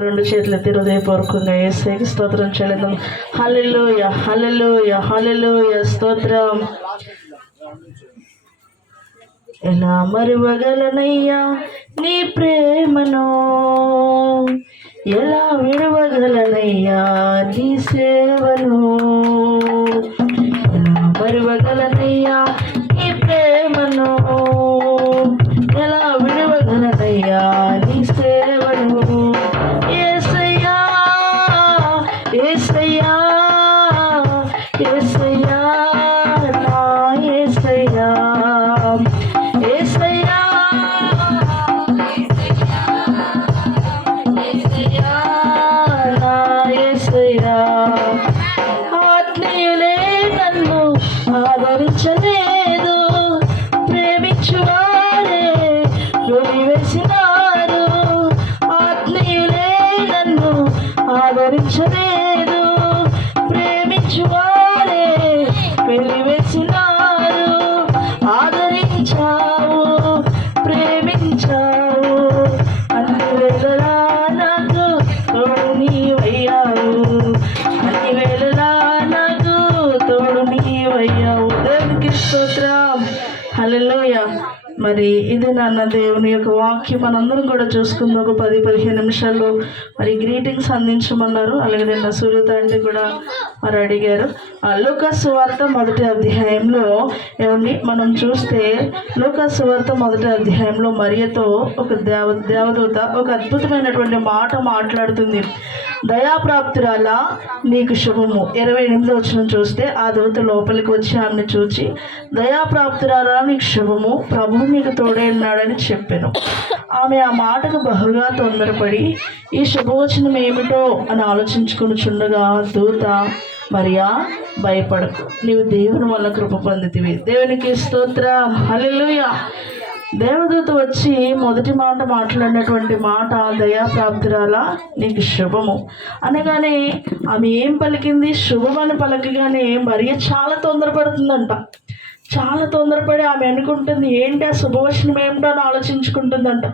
రెండు చేతులు ఎత్తి హృదయపూర్వకంగా యేసయ్యకి స్తోత్రం చెల్లిద్దాం. హల్లెలూయా, హల్లెలూయా, హల్లెలూయా, స్తోత్రం. ఎలా మరువగలనయ్యా నీ ప్రేమను, ఎలా విడవగలనయ్యా నీ సేవను, ఎలా మరువగలనయ్యా నీ ప్రేమను, ఎలా విడవగలనయ్యా నీ సేవను. యేసయ్యా, యేసయ్యా, యేసయ్యా, నా యేసయ్యా, యేసయ్యా, యేసయ్యా, నా యేసయ్యా. ఆత్మీయులే నన్ను ఆదరించలేదు, ప్రేమించువారే వెలివేసినారు. ఆత్మీయులే నన్ను ఆదరించలేదు, ప్రేమించువారే వెలివేసినారు. ఆదరించావు, ప్రేమించావు, అన్ని వేళలా నాకు తోడు నీవయ్యావు, అన్ని వేళలా నాకు తోడు నీవయ్యావు. దేవునికి స్తోత్రం. హల్లెలూయా. మరి ఇది నాన్న దేవుని యొక్క వాక్యం. మనందరం కూడా చూసుకుందాం. ఒక 10-15 నిమిషాల్లో మరి గ్రీటింగ్స్ అందించమన్నారు. అలాగే నిన్న సూర్యత అంటే కూడా మరి అడిగారు. లూకాసు సువార్త 1వ అధ్యాయంలో ఏమండి మనం చూస్తే లూకాసు సువార్త 1వ అధ్యాయంలో మరియతో ఒక దేవదూత ఒక అద్భుతమైనటువంటి మాట మాట్లాడుతుంది. దయాప్రాప్తురాల నీకు శుభము. 28వ వచనం చూస్తే ఆ దూత లోపలికి వచ్చి ఆమెను చూచి, దయాప్రాప్తురాల నీకు శుభము, ప్రభువు నీకు తోడే ఉన్నాడని చెప్పాను. ఆమె ఆ మాటకు బహుగా తొందరపడి ఈ శుభవచనం ఏమిటో అని ఆలోచించుకునిచుండగా దూత, మరియా భయపడకు, నీవు దేవుని వల్ల కృప పొందితివి. దేవునికి స్తోత్రం. హల్లెలూయా. దేవదూత వచ్చి మొదటి మాట మాట్లాడినటువంటి మాట దయాప్రాప్తురాల నీకు శుభము అనగానే ఆమె ఏం పలికింది? శుభమని పలకగానే మరియ చాలా తొందరపడుతుందంట. చాలా తొందరపడి ఆమె అనుకుంటుంది ఏంటి ఆ శుభవచనం ఏమిటో అని ఆలోచించుకుంటుందంట.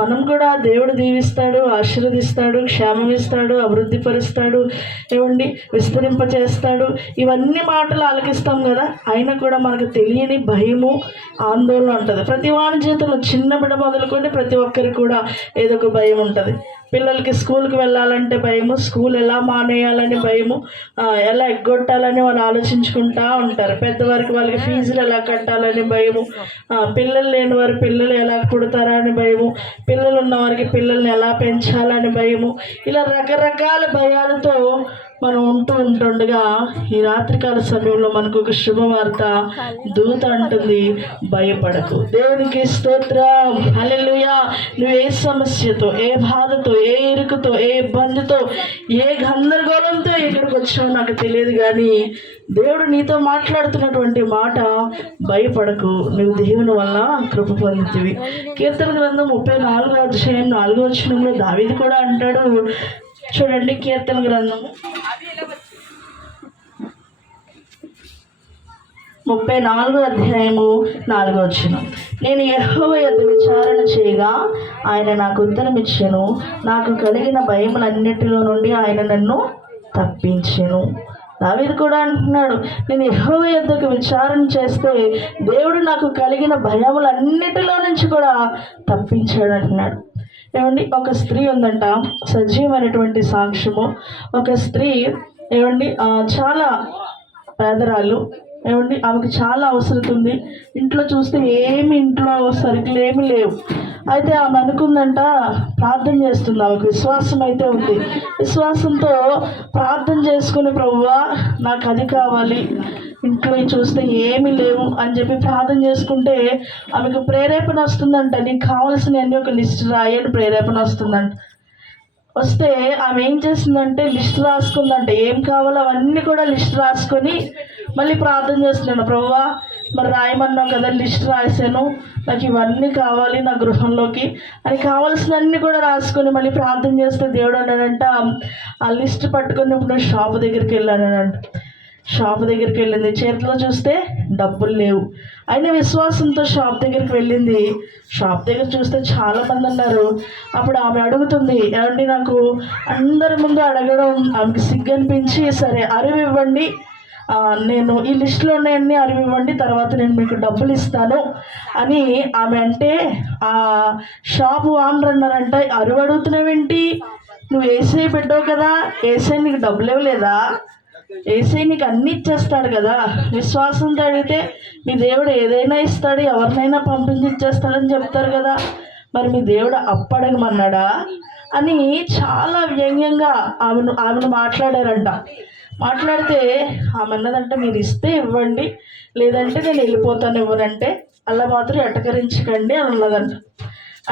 మనం కూడా దేవుడు దీవిస్తాడు, ఆశీర్వదిస్తాడు, క్షేమం ఇస్తాడు, అభివృద్ధి పరుస్తాడు, ఏమండి విస్తరింపచేస్తాడు, ఇవన్నీ మాటలు ఆలకిస్తాం కదా. అయినా కూడా మనకు తెలియని భయము, ఆందోళన ఉంటుంది. ప్రతి వాని జీవితంలో చిన్న బిడ్డ మొదలుకొని ప్రతి ఒక్కరికి కూడా ఏదో ఒక భయం ఉంటుంది. పిల్లలకి స్కూల్కి వెళ్ళాలంటే భయము, స్కూల్ ఎలా మానేయాలని భయము, ఎలా ఎగ్గొట్టాలని వాళ్ళు ఆలోచించుకుంటూ ఉంటారు. పెద్దవారికి వాళ్ళకి ఫీజులు ఎలా కట్టాలని భయము, పిల్లలు లేని వారి పిల్లలు ఎలా పుడతారా అని భయము, పిల్లలు ఉన్న వారికి పిల్లల్ని ఎలా పెంచాలని భయము, ఇలా రకరకాల భయాలతో మనం ఉంటుండగా ఈ రాత్రికాల సమయంలో మనకు ఒక శుభవార్త దూత అంటుంది, భయపడకు. దేవునికి స్తోత్రం. హల్లెలూయా. నువ్వు ఏ సమస్యతో, ఏ బాధతో, ఏ ఇరుకుతో, ఏ ఇబ్బందితో, ఏ గందరగోళంతో ఇక్కడికి వచ్చావో నాకు తెలియదు, కానీ దేవుడు నీతో మాట్లాడుతున్నటువంటి మాట భయపడకు, నువ్వు దేవుని వల్ల కృప పొందుతీవి. కీర్తన గ్రంథం 34వ అధ్యాయం 4వ వచనంలో దావీదు కూడా అంటాడు. చూడండి, కీర్తన గ్రంథము 34వ అధ్యాయము 4వ వచనం. నేను యెహోవా యొద్ద విచారణ చేయగా ఆయన నాకు ఉత్తరం ఇచ్చెను, నాకు కలిగిన భయములన్నిటిలో నుండి ఆయన నన్ను తప్పించెను. దావీదు కూడా అంటున్నాడు, నేను యెహోవా యొద్దకు విచారణ చేస్తే దేవుడు నాకు కలిగిన భయములన్నిటిలో నుంచి కూడా తప్పించాడు అంటున్నాడు. ఏమండి, ఒక స్త్రీ ఉందంట, సజీవమైనటువంటి సాక్ష్యము. ఒక స్త్రీ ఏమండి చాలా పేదరాలు, ఏమండి ఆమెకు చాలా అవసరం ఉంది. ఇంట్లో చూస్తే ఇంట్లో సరుకులు ఏమి లేవు. అయితే ఆమె అనుకుందంట, ప్రార్థన చేస్తుంది. ఆమెకు విశ్వాసం అయితే ఉంది. విశ్వాసంతో ప్రార్థన చేసుకుని, ప్రభువా నాకు అది కావాలి, ఇంట్లో చూస్తే ఏమీ లేవు అని చెప్పి ప్రార్థన చేసుకుంటే ఆమెకు ప్రేరేపణ వస్తుందంట. నీకు కావాల్సినవన్నీ ఒక లిస్ట్ రాయని ప్రేరేపణ వస్తుందంట. వస్తే ఆమె ఏం చేస్తుందంటే లిస్ట్ రాసుకుందంట. ఏం కావాలో అవన్నీ కూడా లిస్ట్ రాసుకొని మళ్ళీ ప్రార్థన చేస్తున్నాను, ప్రభువా మరి రాయమన్నావు కదా, లిస్ట్ రాసాను, నాకు ఇవన్నీ కావాలి నా గృహంలోకి అని కావాల్సినవన్నీ కూడా రాసుకొని మళ్ళీ ప్రార్థన చేస్తే దేవుడు అన్నాడంట, ఆ లిస్ట్ పట్టుకొని ఇప్పుడు షాపు దగ్గరికి వెళ్ళానంట. షాప్ దగ్గరికి వెళ్ళింది, చేతిలో చూస్తే డబ్బులు లేవు. అయినా విశ్వాసంతో షాప్ దగ్గరికి వెళ్ళింది. షాప్ దగ్గర చూస్తే చాలామంది ఉన్నారు. అప్పుడు ఆమె అడుగుతుంది, ఏమండి నాకు అందరి ముందు అడగడం ఆమెకి సిగ్గు అనిపించి, సరే అరువు ఇవ్వండి, నేను ఈ లిస్టులో ఉన్నాయన్నీ అరువు ఇవ్వండి, తర్వాత నేను మీకు డబ్బులు ఇస్తాను అని ఆమె అంటే, ఆ షాపు ఓనర్ అన్నారంట, అరువు అడుగుతున్నావేంటి, నువ్వు ఏసై పెట్టావు కదా, ఏసై నీకు డబ్బులు ఇవ్వలేదా, ఏసై నీకు అన్నీ ఇచ్చేస్తాడు కదా, విశ్వాసంతో అడిగితే మీ దేవుడు ఏదైనా ఇస్తాడు, ఎవరినైనా పంపించి ఇచ్చేస్తాడని చెప్తారు కదా, మరి మీ దేవుడు అప్పడగమన్నాడా అని చాలా వ్యంగ్యంగా ఆమెను మాట్లాడారంట. మాట్లాడితే ఆమె అన్నదంటే, మీరు ఇస్తే ఇవ్వండి, లేదంటే నేను వెళ్ళిపోతాను, ఇవ్వనంటే అలా మాత్రం ఎటకరించకండి అని అన్నదంట.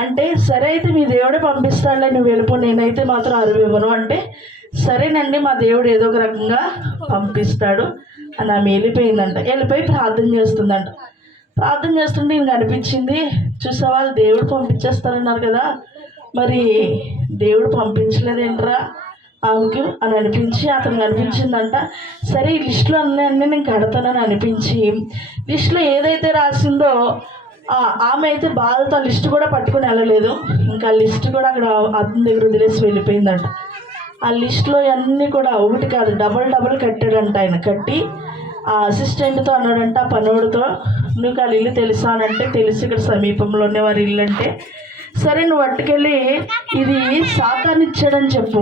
అంటే సరే అయితే మీ దేవుడే పంపిస్తాడులే, నువ్వు వెళ్ళిపో, నేనైతే మాత్రం అరువు ఇవ్వను అంటే, సరేనండి మా దేవుడు ఏదో ఒక రకంగా పంపిస్తాడు అని ఆమె వెళ్ళిపోయిందంట. వెళ్ళిపోయి ప్రార్థన చేస్తుందంట. ప్రార్థన చేస్తుంటే ఇంక అనిపించింది, చూసావా దేవుడు పంపించేస్తానన్నారు కదా, మరి దేవుడు పంపించలేదేంట్రా ఆమెకు అని అనిపించి అతనికి అనిపించిందంట. సరే ఈ లిస్టులో అన్నీ నేను కడతానని అనిపించి లిస్టులో ఏదైతే రాసిందో ఆమె అయితే బాధతో లిస్టు కూడా పట్టుకుని వెళ్ళలేదు. ఇంకా లిస్ట్ కూడా అక్కడ అతని దగ్గర వదిలేసి వెళ్ళిపోయిందంట. ఆ లిస్టులో అన్నీ కూడా ఒకటి కాదు డబల్ కట్టాడంట. ఆయన కట్టి ఆ అసిస్టెంట్తో అన్నాడంట, పనోడితో, నువ్వు ఆ ఇల్లు తెలుసా అని అంటే, తెలిసి ఇక్కడ సమీపంలోనే వారి ఇల్లు అంటే, సరే నువ్వు పట్టుకెళ్ళి ఇది సాతాను ఇచ్చాడని చెప్పు.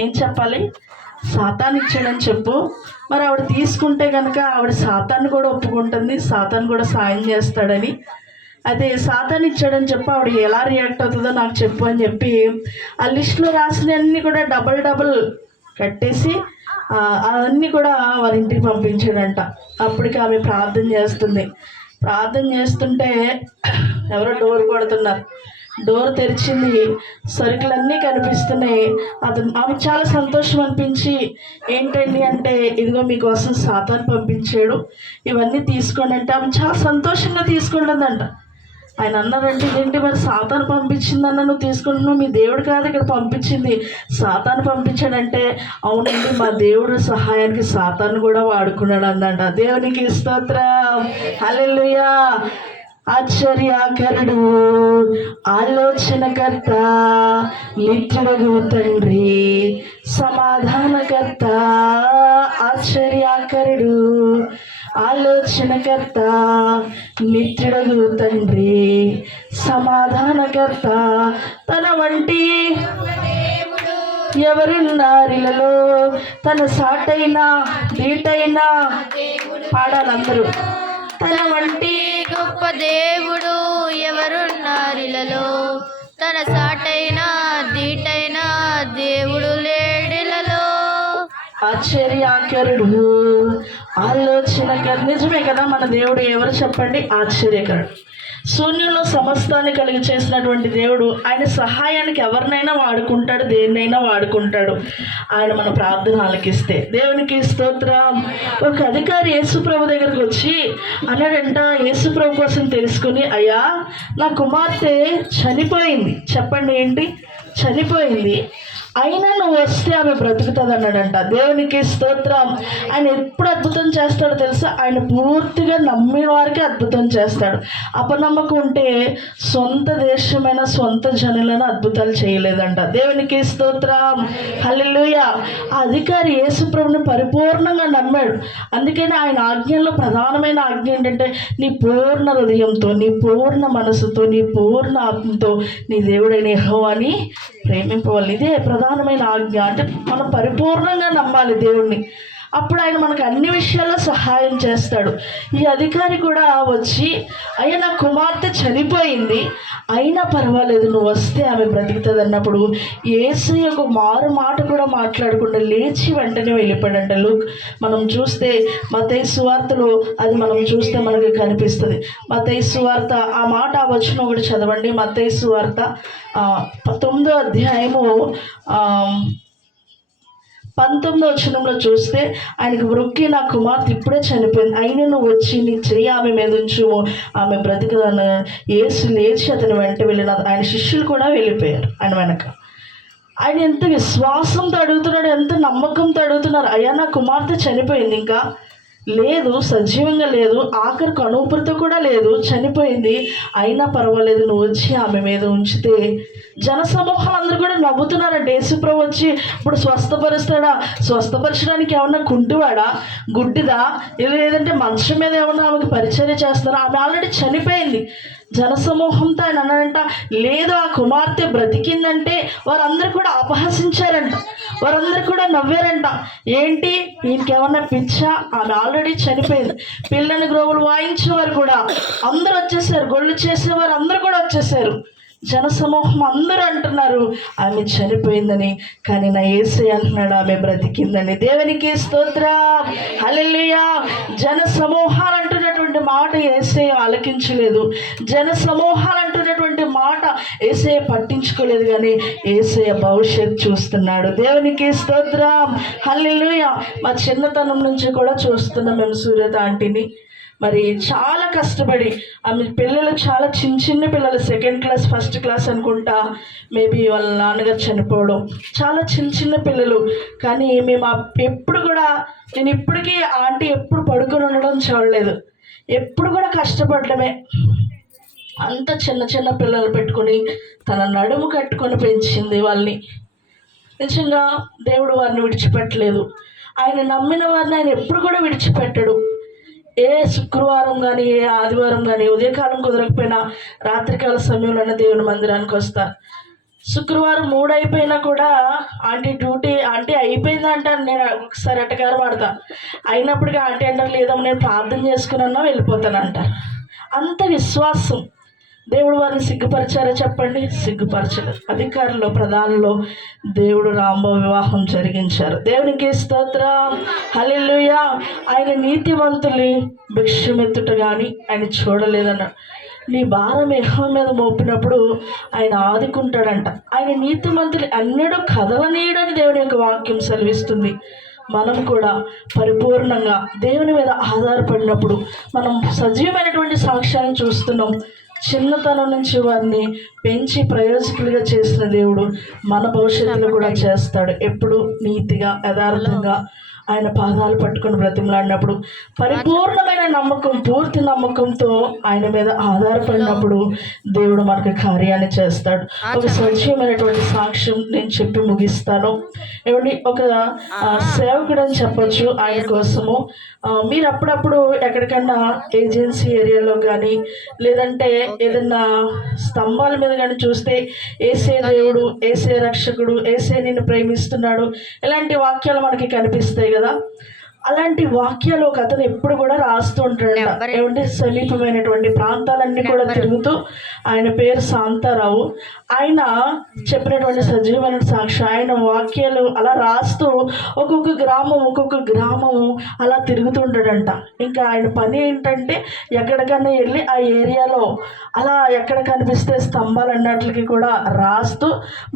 ఏం చెప్పాలి? సాతాను ఇచ్చాడని చెప్పు. మరి ఆవిడ తీసుకుంటే కనుక ఆవిడ సాతాను కూడా ఒప్పుకుంటుంది, సాతాను కూడా సాయం చేస్తాడని. అయితే సాతాను ఇచ్చాడని చెప్పి ఆవిడ ఎలా రియాక్ట్ అవుతుందో నాకు చెప్పు అని చెప్పి ఆ లిస్టులో రాసినవన్నీ కూడా డబల్ కట్టేసి అవన్నీ కూడా వారి ఇంటికి పంపించాడంట. అప్పటికి ఆమె ప్రార్థన చేస్తుంది. ప్రార్థన చేస్తుంటే ఎవరో డోర్ కొడుతున్నారు. డోర్ తెరిచింది, సరుకులన్నీ కనిపిస్తున్నాయి. ఆమె చాలా సంతోషం అనిపించి, ఏంటండి అంటే, ఇదిగో మీకోసం సాతాను పంపించాడు, ఇవన్నీ తీసుకోండి అంటే ఆమె చాలా సంతోషంగా తీసుకుంటుందంట. ఆయన అన్నారంటే, ఇదేంటి మరి సాతాను పంపించిందన్న నువ్వు తీసుకుంటున్నావు, మీ దేవుడు కాదు ఇక్కడ పంపించింది, సాతాను పంపించాడంటే, అవునండి మా దేవుడు సహాయానికి సాతాను కూడా వాడుకున్నాడు అందంట. దేవునికి స్తోత్రం, హల్లెలూయా. ఆశ్చర్యకరుడు, ఆలోచనకర్త, నిత్యుడగు తండ్రి, సమాధానకర్త, ఆశ్చర్యకరుడు, ఆలోచనకర్త, నిత్యుడగు తండ్రి, సమాధానకర్త, తన వంటి ఎవరున్నారిలలో, తన సాటైనా దీటైనా పాడాలందరూ. తన వంటి గొప్ప దేవుడు ఎవరున్నారిలలో, తన సాటైన దీటైన దేవుడు లేడిలలో. ఆశ్చర్యకరుడు, ఆలోచనకరుడు. నిజమే కదా, మన దేవుడు ఎవరు చెప్పండి? ఆశ్చర్యకరుడు. శూన్యంలో సమస్తాన్ని కలిగి చేసినటువంటి దేవుడు ఆయన సహాయానికి ఎవరినైనా వాడుకుంటాడు, దేన్నైనా వాడుకుంటాడు. ఆయన మన ప్రార్థన ఆలకిస్తే. దేవునికి స్తోత్రం. ఒక అధికారి యేసుప్రభు దగ్గరకు వచ్చి అన్నాడంట, యేసుప్రభు కోసం తెలుసుకుని, అయ్యా నా కుమార్తె చనిపోయింది. చెప్పండి ఏంటి? చనిపోయింది, అయినా నువ్వు వస్తే ఆమె బ్రతుకుతుంది అన్నాడంట. దేవునికి స్తోత్రం. ఆయన ఎప్పుడు అద్భుతం చేస్తాడో తెలుసా? ఆయన పూర్తిగా నమ్మిన వారికి అద్భుతం చేస్తాడు. అపనమ్మకం ఉంటే సొంత దేశమైన సొంత జనులను అద్భుతాలు చేయలేదంట. దేవునికి స్తోత్రం, హల్లెలూయా. ఆ అధికారి యేసుప్రభుని పరిపూర్ణంగా నమ్మాడు. అందుకని ఆయన ఆజ్ఞల్లో ప్రధానమైన ఆజ్ఞ ఏంటంటే, నీ పూర్ణ హృదయంతో, నీ పూర్ణ మనసుతో, నీ పూర్ణ ఆత్మతో నీ దేవుడైన యెహోవాని ప్రేమింపవాలి. ఇదే ప్రధానమైన ఆజ్ఞ. అంటే మనం పరిపూర్ణంగా నమ్మాలి దేవుణ్ణి. అప్పుడు ఆయన మనకు అన్ని విషయాల్లో సహాయం చేస్తాడు. ఈ అధికారి కూడా వచ్చి, అయ్యా నా కుమార్తె చనిపోయింది, అయినా పర్వాలేదు నువ్వు వస్తే ఆమె బ్రతుకుతుంది అన్నప్పుడు యేసయ్య ఒక మారు మాట కూడా మాట్లాడకుండా లేచి వెంటనే వెళ్ళిపోయాడంట. మనం చూస్తే మత్తయి సువార్తలో అది మనం చూస్తే మనకి కనిపిస్తుంది. మత్తయి సువార్త ఆ మాట ఆ వచనం ఒకటి చదవండి. మత్తయి సువార్త 9వ అధ్యాయము 19వ వచనంలో చూస్తే, ఆయనకు మొక్కి నా కుమార్తె ఇప్పుడే చనిపోయింది, అయినా నువ్వు వచ్చి నీ చెయ్యి ఆమె మీద ఉంచు, ఆమె బ్రతుకుదన్న. యేసు లేచి అతని వెంట వెళ్ళిన ఆయన శిష్యులు కూడా వెళ్ళిపోయారు ఆయన వెనక. ఆయన ఎంత విశ్వాసంతో అడుగుతున్నాడు, ఎంత నమ్మకంతో అడుగుతున్నారు. అయ్యా నా కుమార్తె చనిపోయింది, ఇంకా లేదు, సజీవంగా లేదు, ఆఖరికి అనూపురితో కూడా లేదు, చనిపోయింది. అయినా పర్వాలేదు, నువ్వు వచ్చి ఆమె మీద ఉంచితే జనసమూహం అందరూ కూడా నవ్వుతున్నారండి. యేసుప్రభు వచ్చి ఇప్పుడు స్వస్థపరుస్తాడా? స్వస్థపరచడానికి ఏమన్నా కుంటివాడా, గుడ్డిదా, లేదంటే మంచం మీద ఏమన్నా ఆమెకు పరిచర్య చేస్తారా? ఆమె ఆల్రెడీ చనిపోయింది. జనసమూహంతో ఆయన అన్నాడంట, లేదు ఆ కుమార్తె బ్రతికిందంటే వారందరూ కూడా అపహసించారంట, వారందరూ కూడా నవ్వారంట. ఏంటి, ఈయనకేమన్నా పిచ్చా? ఆమె ఆల్రెడీ చనిపోయింది. పిల్లని గ్రోవులు వాయించేవారు కూడా అందరూ వచ్చేసారు, గొళ్ళు చేసేవారు అందరూ కూడా వచ్చేసారు. జనసమూహం అందరూ అంటున్నారు ఆమె చనిపోయిందని, కానీ నా యేసయ్య అంటున్నాడు ఆమె బ్రతికిందని. దేవునికి స్తోత్రం, హల్లెలూయా. జనసమూహాలు అంటున్నటువంటి మాట యేసయ్య ఆలకించలేదు, జనసమూహాలు అంటున్నటువంటి మాట యేసయ్య పట్టించుకోలేదు, కానీ యేసయ్య భవిష్యత్తు చూస్తున్నాడు. దేవునికి స్తోత్రం, హల్లెలూయా. మా చిన్నతనం నుంచి కూడా చూస్తున్నాం మేము సూర్యత ఆంటీని. మరి చాలా కష్టపడి ఆమె పిల్లలు చాలా చిన్న పిల్లలు, 2nd క్లాస్ 1st క్లాస్ అనుకుంటా, మేబీ వాళ్ళ నాన్నగారు చనిపోవడం, చాలా చిన్న పిల్లలు. కానీ మేము ఎప్పుడు కూడా, నేను ఇప్పటికీ ఆంటీ ఎప్పుడు పడుకొని ఉండడం చూడలేదు, ఎప్పుడు కూడా కష్టపడటమే. అంత చిన్న పిల్లలు పెట్టుకొని తన నడుము కట్టుకొని పెంచింది వాళ్ళని. నిజంగా దేవుడు వారిని విడిచిపెట్టలేదు. ఆయన నమ్మిన వారిని ఆయన ఎప్పుడు కూడా విడిచిపెట్టడు. ఏ శుక్రవారం కానీ ఏ ఆదివారం కానీ ఉదయకాలం కుదరకపోయినా రాత్రికాల సమయంలోనే దేవుని మందిరానికి వస్తారు. శుక్రవారం 3 అయిపోయినా కూడా ఆంటీ డ్యూటీ, ఆంటీ అయిపోయిందా అంటాను. నేను ఒకసారి అటగారు వాడతా, అయినప్పటికీ ఆంటీ అంటారు, లేదమ్మా నేను ప్రార్థన చేసుకున్నా వెళ్ళిపోతాను అంటారు. అంత విశ్వాసం. దేవుడు వారిని సిగ్గుపరిచారా చెప్పండి? సిగ్గుపరచలేదు. అధికారులు ప్రధానులు దేవుడు రాంబాబు వివాహం జరిగించారు. దేవునికి స్తోత్రం, హల్లెలూయా. ఆయన నీతిమంతుల్ని భిక్షమెత్తుట కానీ ఆయన చూడలేదన్నాడు. నీ భారం యెహోవా మీద మోపినప్పుడు ఆయన ఆదుకుంటాడంట. ఆయన నీతిమంతులు అన్నడూ కదలనీయడని దేవుని యొక్క వాక్యం సెలవిస్తుంది. మనం కూడా పరిపూర్ణంగా దేవుని మీద ఆధారపడినప్పుడు మనం సజీవమైనటువంటి సాక్ష్యాన్ని చూస్తున్నాం. చిన్నతనం నుంచి వారిని పెంచి ప్రయోజకులుగా చేసిన దేవుడు మన భవిష్యత్తులో కూడా చేస్తాడు. ఎప్పుడు నీతిగా యథార్థంగా ఆయన పాదాలు పట్టుకొని బ్రతిమలాడినప్పుడు, పరిపూర్ణమైన నమ్మకం, పూర్తి నమ్మకంతో ఆయన మీద ఆధారపడినప్పుడు దేవుడు మనకు కార్యాన్ని చేస్తాడు. ఒక సజీవమైనటువంటి సాక్ష్యం నేను చెప్పి ముగిస్తాను. ఏమండి, ఒక సేవకుడు అని చెప్పొచ్చు. ఆయన కోసము మీరు అప్పుడప్పుడు ఎక్కడికన్నా ఏజెన్సీ ఏరియాలో కానీ లేదంటే ఏదన్నా స్తంభాల మీద కానీ చూస్తే ఏసే దేవుడు, ఏసే రక్షకుడు, ఏసే నిన్ను ప్రేమిస్తున్నాడు, ఇలాంటి వాక్యాలు మనకి కనిపిస్తాయి కదా. అలాంటి వాక్యాలు ఒక అతను ఎప్పుడు కూడా రాస్తూ ఉంటాడంట. ఏమంటే సమీపమైనటువంటి ప్రాంతాలన్నీ కూడా తిరుగుతూ, ఆయన పేరు శాంతారావు. ఆయన చెప్పినటువంటి సజీవమైన సాక్షి, ఆయన వాక్యాలు అలా రాస్తూ ఒక్కొక్క గ్రామము అలా తిరుగుతూ ఉంటాడంట. ఇంకా ఆయన పని ఏంటంటే ఎక్కడికన్నా వెళ్ళి ఆ ఏరియాలో అలా ఎక్కడ కనిపిస్తే స్తంభాలు అన్నట్లకి కూడా రాస్తూ,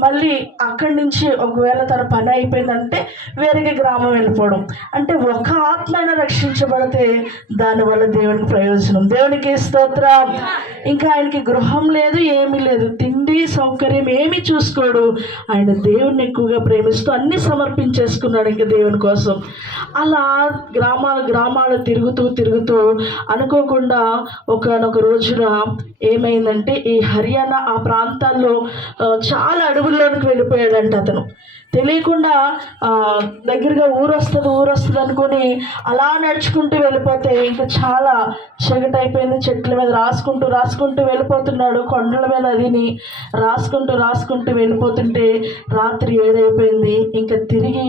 మళ్ళీ అక్కడి నుంచి ఒకవేళ తన పని అయిపోయిందంటే వేరే గ్రామం వెళ్ళిపోవడం. అంటే ఒక ఆత్మైన రక్షించబడితే దానివల్ల దేవునికి ప్రయోజనం. దేవునికి స్తోత్రం. ఇంకా ఆయనకి గృహం లేదు, ఏమీ లేదు, తిండి సౌకర్యం ఏమీ చూసుకోడు. ఆయన దేవుణ్ణి ఎక్కువగా ప్రేమిస్తూ అన్ని సమర్పించేసుకున్నాడు ఇంకా దేవుని కోసం. అలా గ్రామాలు తిరుగుతూ అనుకోకుండా ఒకనొక రోజున ఏమైందంటే, ఈ హర్యానా ఆ ప్రాంతాల్లో చాలా అడవుల్లోనికి వెళ్ళిపోయాడంట అతను. తెలియకుండా దగ్గరగా ఊరు వస్తుంది అనుకొని అలా నడుచుకుంటూ వెళ్ళిపోతే ఇంకా చాలా చీకటి అయిపోయింది. చెట్ల మీద రాసుకుంటూ వెళ్ళిపోతున్నాడు. కొండల మీద అదిని రాసుకుంటూ వెళ్ళిపోతుంటే రాత్రి 7 అయిపోయింది. ఇంకా తిరిగి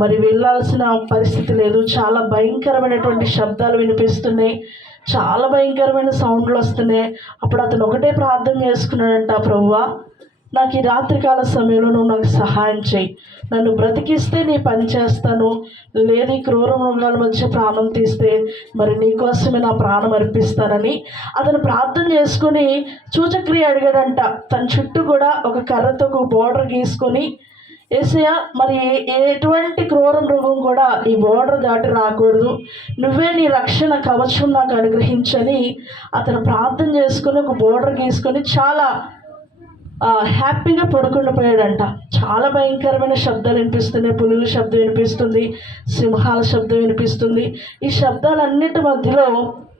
మరి వెళ్ళాల్సిన పరిస్థితి లేదు. చాలా భయంకరమైనటువంటి శబ్దాలు వినిపిస్తున్నాయి, చాలా భయంకరమైన సౌండ్లు వస్తున్నాయి. అప్పుడు అతను ఒకటే ప్రార్థన చేసుకున్నాడంట, ప్రభువా నాకు ఈ రాత్రికాల సమయంలో నువ్వు నాకు సహాయం చేయి, నన్ను బ్రతికిస్తే నీ పని చేస్తాను, లేదు ఈ క్రూర మృగాల మధ్య ప్రాణం తీస్తే మరి నీకోసమే నా ప్రాణం అర్పిస్తానని అతను ప్రార్థన చేసుకుని సూచక్రియ అడిగాడంట. తన చుట్టూ కూడా ఒక కర్రతో ఒక బోర్డర్ గీసుకొని, యేసయ్య మరి ఎటువంటి క్రూర మృగం కూడా ఈ బోర్డర్ దాటి రాకూడదు, నువ్వే నీ రక్షణ కవచం నాకు అనుగ్రహించని అతను ప్రార్థన చేసుకుని ఒక బోర్డర్ గీసుకొని చాలా హ్యాపీగా పడుకుని పోయాడంట. చాలా భయంకరమైన శబ్దాలు వినిపిస్తున్నాయి. పులుల శబ్దం వినిపిస్తుంది, సింహాల శబ్దం వినిపిస్తుంది. ఈ శబ్దాలన్నిటి మధ్యలో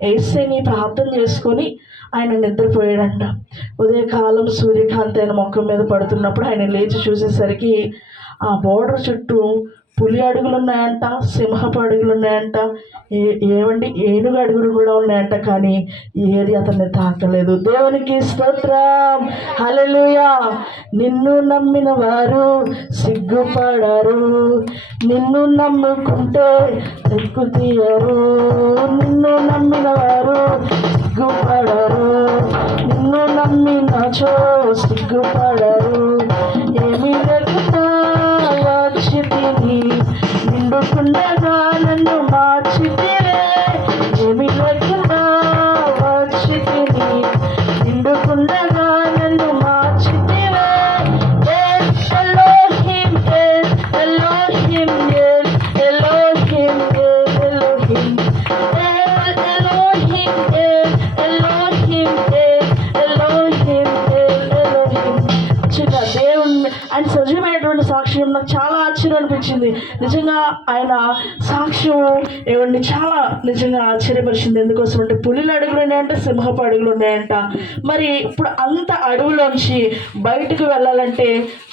యేసుని ప్రార్థన చేసుకొని ఆయన నిద్రపోయాడంట. ఉదయకాలం సూర్యకాంతి ఆయన ముఖం మీద పడుతున్నప్పుడు ఆయన లేచి చూసేసరికి ఆ బోర్డర్ చుట్టూ పులి అడుగులు ఉన్నాయంట, సింహపు అడుగులు ఉన్నాయంట, ఏవండి ఏనుగు అడుగులు కూడా ఉన్నాయంట. కానీ ఏది అతన్ని తాకలేదు. దేవునికి స్తోత్రం, హల్లెలూయా. నిన్ను నమ్మిన వారు సిగ్గుపడరు, నిన్ను నమ్ముకుంటే ఎక్కు తీయరు. నిన్ను నమ్మిన వారు సిగ్గుపడరు, నిన్ను నమ్మినచో సిగ్గుపడరు. ఏమి లేకుండా వచ్చితిని, నిండుకుండగా నన్ను మార్చితివే. ఏమి లేకుండా వచ్చితిని, నిండుకుండగా నన్ను మార్చితివే. ఎలోహిం, ఎలోహిం, ఎలోహిం, ఎలోహిం, ఎలోహిం, ఎలోహిం, ఎలోహిం, ఎలోహిం. చిన్న దేవుని ఆయన సజీవమైనటువంటి సాక్ష్యం నాకు చాలా ఆశ్చర్యం అనిపించింది. నిజంగా ఆయన సాక్ష్యం ఏమండి చాలా నిజంగా ఆశ్చర్యపరిచింది. ఎందుకోసం అంటే పులిల అడుగులు ఉన్నాయంట, సింహపు అడుగులు ఉన్నాయంట. మరి ఇప్పుడు అంత అడవులోంచి బయటకు వెళ్ళాలంటే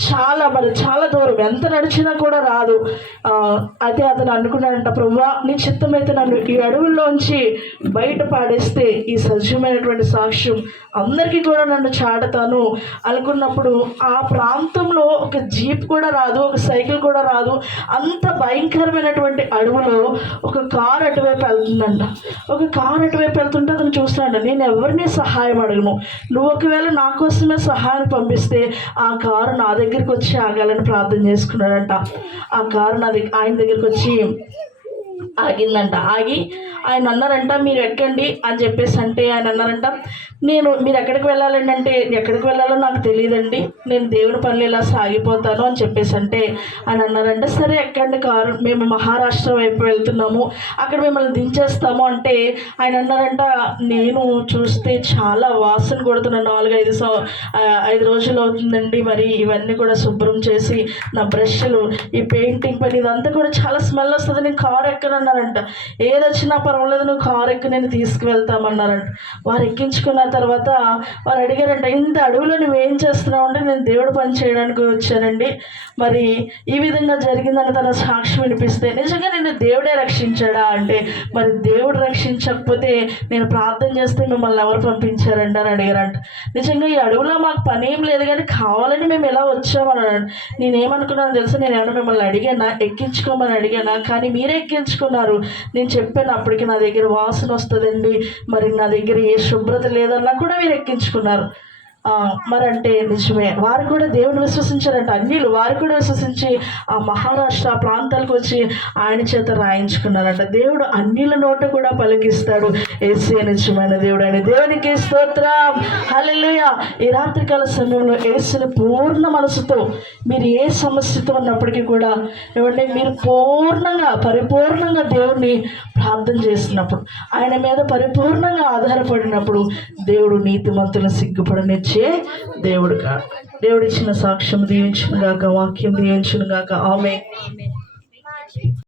చాలా దూరం, ఎంత నడిచినా కూడా రాదు. అయితే అతను అనుకున్నాడంట, ప్రభువా నీ చిత్తమైతే నన్ను ఈ అడవుల్లోంచి బయట పాడేస్తే ఈ సజీవమైనటువంటి సాక్ష్యం అందరికీ కూడా నన్ను చాటుతాను అనుకున్నప్పుడు ఆ ప్రాంతంలో ఒక జీప్ కూడా రాదు, ఒక సైకిల్ కూడా రాదు. అంత భయంకరమైనటువంటి అడవులో ఒక కారు అటువైపు వెళ్తుందంట. ఒక కారు అటువైపు వెళ్తుంటే అతను చూస్తున్నాడు, నేను ఎవరిని సహాయం అడగను, నువ్వు ఒకవేళ నా కోసమే సహాయాన్ని పంపిస్తే ఆ కారు నా దగ్గరికి వచ్చి ఆగాలని ప్రార్థన చేసుకున్నాడంట. ఆ కారు ఆయన దగ్గరికి వచ్చి ఆగిందంట. ఆగి ఆయన అన్నారంట, మీరు ఎక్కండి అని చెప్పేసి అంటే ఆయన అన్నారంట, మీరు ఎక్కడికి వెళ్ళాలండి అంటే, ఎక్కడికి వెళ్ళాలో నాకు తెలియదండి, నేను దేవుని పనులు ఇలా సాగిపోతాను అని చెప్పేసి అంటే ఆయన అన్నారంట, సరే ఎక్కండి కారు, మేము మహారాష్ట్ర వైపు వెళ్తున్నాము, అక్కడ మిమ్మల్ని దించేస్తాము అంటే ఆయన అన్నారంట, నేను చూస్తే చాలా వాసన కొడుతున్న 4-5 రోజులు అవుతుందండి, మరి ఇవన్నీ కూడా శుభ్రం చేసి నా బ్రష్లు, ఈ పెయింటింగ్ పని ఇదంతా కూడా చాలా స్మెల్ వస్తుంది, నేను కారు ఎక్కనన్నారంట. ఏదొచ్చినా పర్వాలేదు, నువ్వు కారు ఎక్కి నేను తీసుకువెళ్తామన్నారంట. వారు ఎక్కించుకున్న తర్వాత వారు అడిగారంట, ఇంత అడవిలో నువ్వేం చేస్తున్నావు అంటే, నేను దేవుడు పని చేయడానికి వచ్చానండి, మరి ఈ విధంగా జరిగిందని తన సాక్ష్యం వినిపిస్తే, నిజంగా నేను దేవుడే రక్షించాడా అంటే, మరి దేవుడు రక్షించకపోతే నేను ప్రార్థన చేస్తే మిమ్మల్ని ఎవరు పంపించారంట అని అడిగారంట. నిజంగా ఈ అడవిలో మాకు పని ఏం లేదు కానీ కావాలని మేము ఎలా వచ్చామన్నాడు. నేనేమనుకున్నాను తెలుసా, నేను ఏమన్నా మిమ్మల్ని అడిగానా, ఎక్కించుకోమని అడిగానా, కానీ మీరే ఎక్కించుకున్నారు. నేను చెప్పాను అప్పటికి నా దగ్గర వాసన వస్తుందండి, మరి నా దగ్గర ఏ శుభ్రత లేదన్నా కూడా మీరు ఎక్కించుకున్నారు. మరి అంటే నిజమే, వారు కూడా దేవుని విశ్వసించారంట. అన్యులు వారు కూడా విశ్వసించి ఆ మహారాష్ట్ర ప్రాంతాలకు వచ్చి ఆయన చేత రాయించుకున్నారంట. దేవుడు అన్యుల నోట కూడా పలికిస్తాడు. యేసే నిజమైన దేవుడు అని. దేవునికి స్తోత్రం, హల్లెలూయా. ఈ రాత్రికాల సమయంలో యేసుని పూర్ణ మనసుతో మీరు ఏ సమస్యతో ఉన్నప్పటికీ కూడా ఏమంటే మీరు పరిపూర్ణంగా దేవుణ్ణి ప్రార్థన చేసినప్పుడు, ఆయన మీద పరిపూర్ణంగా ఆధారపడినప్పుడు దేవుడు నీతిమంతులను సిగ్గుపడనిచ్చే దేవుడు కాదు. దేవుడు ఇచ్చిన సాక్ష్యం దీవించును గాక, వాక్యం దీవించును గాక. ఆమేన్.